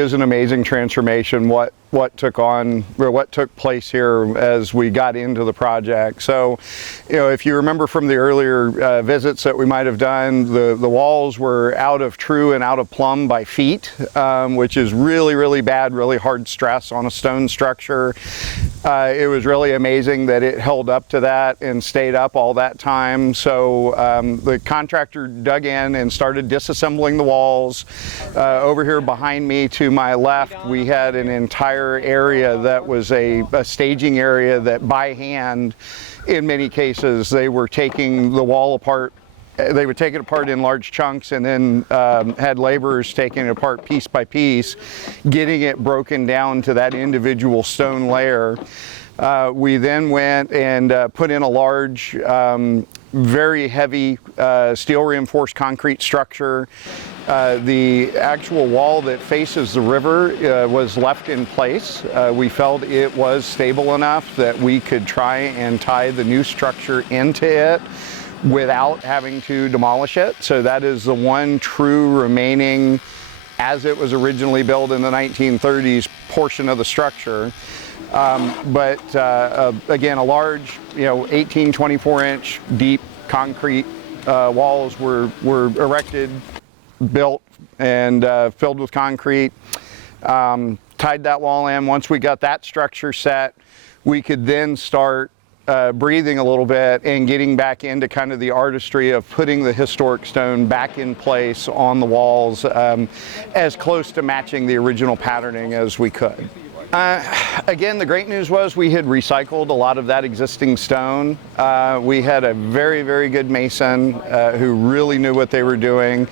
is an amazing transformation what took place here as we got into the project. So, if you remember from the earlier visits that we might have done, the walls were out of true and out of plumb by feet, which is really, really bad, really hard stress on a stone structure. It was really amazing that it held up to that and stayed up all that time. So the contractor dug in and started disassembling the walls. Over here behind me to my left, we had an entire area that was a staging area that by hand, in many cases, they were taking the wall apart. They would take it apart in large chunks and then had laborers taking it apart piece by piece, getting it broken down to that individual stone layer. We then went and put in a large, very heavy steel reinforced concrete structure. The actual wall that faces the river was left in place. We felt it was stable enough that we could try and tie the new structure into it without having to demolish it. So that is the one true remaining, as it was originally built in the 1930s, portion of the structure. Again, a large, 18, 24-inch deep concrete walls were erected, built, and filled with concrete. Tied that wall in. Once we got that structure set, we could then start breathing a little bit and getting back into kind of the artistry of putting the historic stone back in place on the walls, as close to matching the original patterning as we could. Again, the great news was we had recycled a lot of that existing stone. We had a very, very good mason who really knew what they were doing.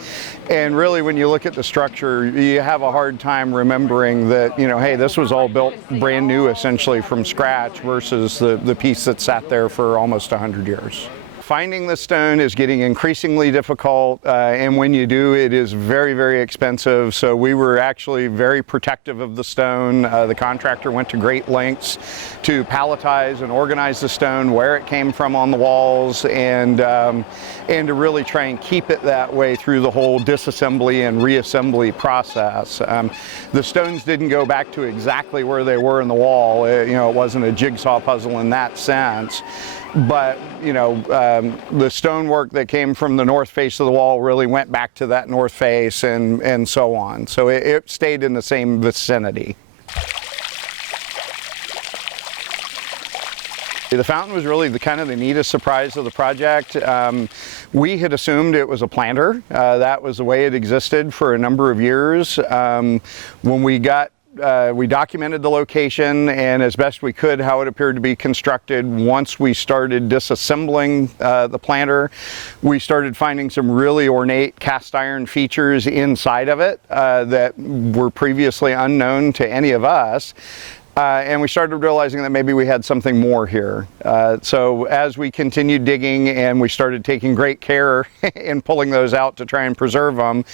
And really, when you look at the structure, you have a hard time remembering that, hey, this was all built brand new, essentially from scratch, versus the piece that sat there for almost 100 years. Finding the stone is getting increasingly difficult, and when you do, it is very, very expensive. So we were actually very protective of the stone. The contractor went to great lengths to palletize and organize the stone, where it came from on the walls, and to really try and keep it that way through the whole disassembly and reassembly process. The stones didn't go back to exactly where they were in the wall. It wasn't a jigsaw puzzle in that sense. But, the stonework that came from the north face of the wall really went back to that north face and so on. So it stayed in the same vicinity. The fountain was really the neatest surprise of the project. We had assumed it was a planter. That was the way it existed for a number of years. When we documented the location and as best we could how it appeared to be constructed. Once we started disassembling the planter, we started finding some really ornate cast iron features inside of it that were previously unknown to any of us. And we started realizing that maybe we had something more here. So as we continued digging and we started taking great care in pulling those out to try and preserve them,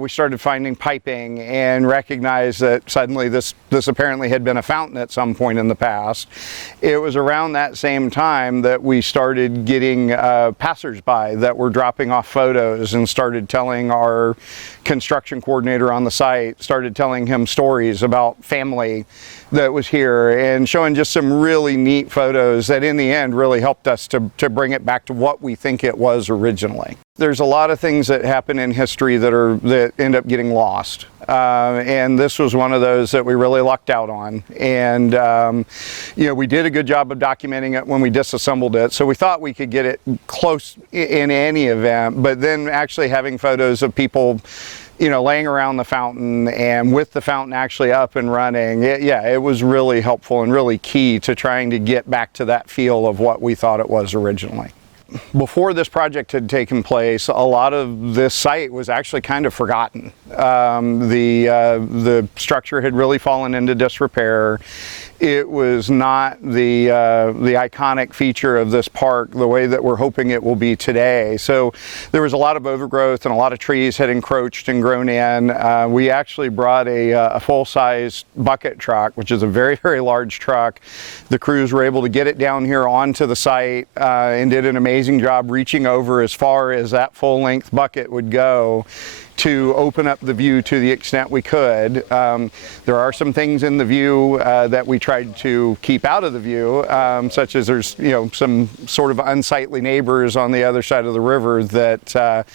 we started finding piping and recognized that suddenly this apparently had been a fountain at some point in the past. It was around that same time that we started getting passersby that were dropping off photos and started telling our construction coordinator on the site, started telling him stories about family that was here and showing just some really neat photos that in the end really helped us to bring it back to what we think it was originally. There's a lot of things that happen in history that end up getting lost. And this was one of those that we really lucked out on. And, we did a good job of documenting it when we disassembled it. So we thought we could get it close in any event, but then actually having photos of people laying around the fountain and with the fountain actually up and running, it was really helpful and really key to trying to get back to that feel of what we thought it was originally. Before this project had taken place, a lot of this site was actually kind of forgotten. The structure had really fallen into disrepair. It was not the iconic feature of this park the way that we're hoping it will be today. So there was a lot of overgrowth and a lot of trees had encroached and grown in. We actually brought a full-size bucket truck, which is a very, very large truck. The crews were able to get it down here onto the site and did an amazing amazing job reaching over as far as that full-length bucket would go to open up the view to the extent we could. There are some things in the view that we tried to keep out of the view, such as there's some sort of unsightly neighbors on the other side of the river that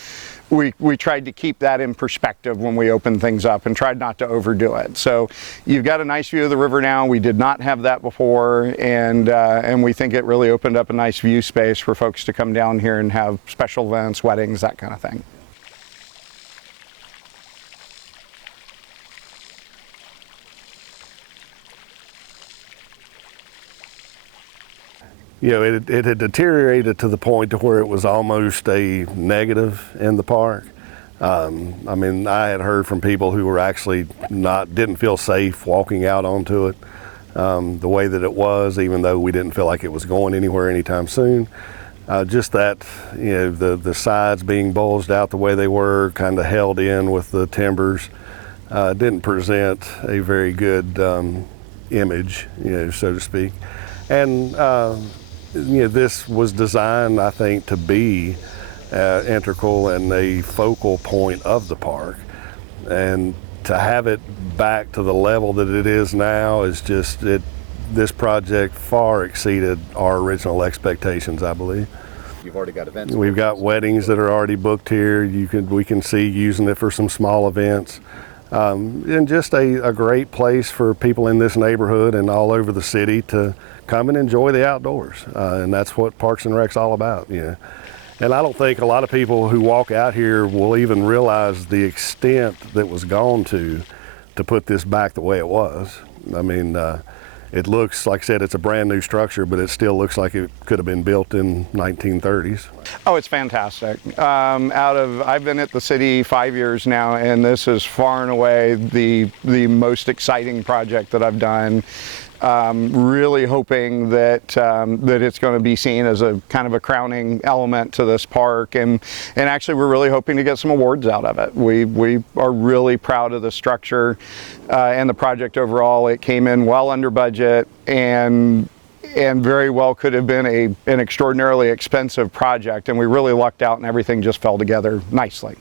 we tried to keep that in perspective when we opened things up and tried not to overdo it. So you've got a nice view of the river now. We did not have that before, and we think it really opened up a nice view space for folks to come down here and have special events, weddings, that kind of thing. It had deteriorated to the point to where it was almost a negative in the park. I mean, I had heard from people who were actually didn't feel safe walking out onto it the way that it was, even though we didn't feel like it was going anywhere anytime soon. Just that, the sides being bulged out the way they were, kind of held in with the timbers, didn't present a very good image, so to speak. And this was designed, I think, to be integral and a focal point of the park. And to have it back to the level that it is now is just, this project far exceeded our original expectations, I believe. You've already got events. We've got weddings that are already booked here. We can see using it for some small events. And just a great place for people in this neighborhood and all over the city to come and enjoy the outdoors. And that's what Parks and Rec's all about. And I don't think a lot of people who walk out here will even realize the extent that was gone to put this back the way it was. I mean, it looks, like I said, it's a brand new structure, but it still looks like it could have been built in 1930s. Oh, it's fantastic. I've been at the city 5 years now, and this is far and away the most exciting project that I've done. Really hoping that that it's going to be seen as a kind of a crowning element to this park, and actually we're really hoping to get some awards out of it. We are really proud of the structure and the project overall. It came in well under budget and very well could have been an extraordinarily expensive project, and we really lucked out and everything just fell together nicely.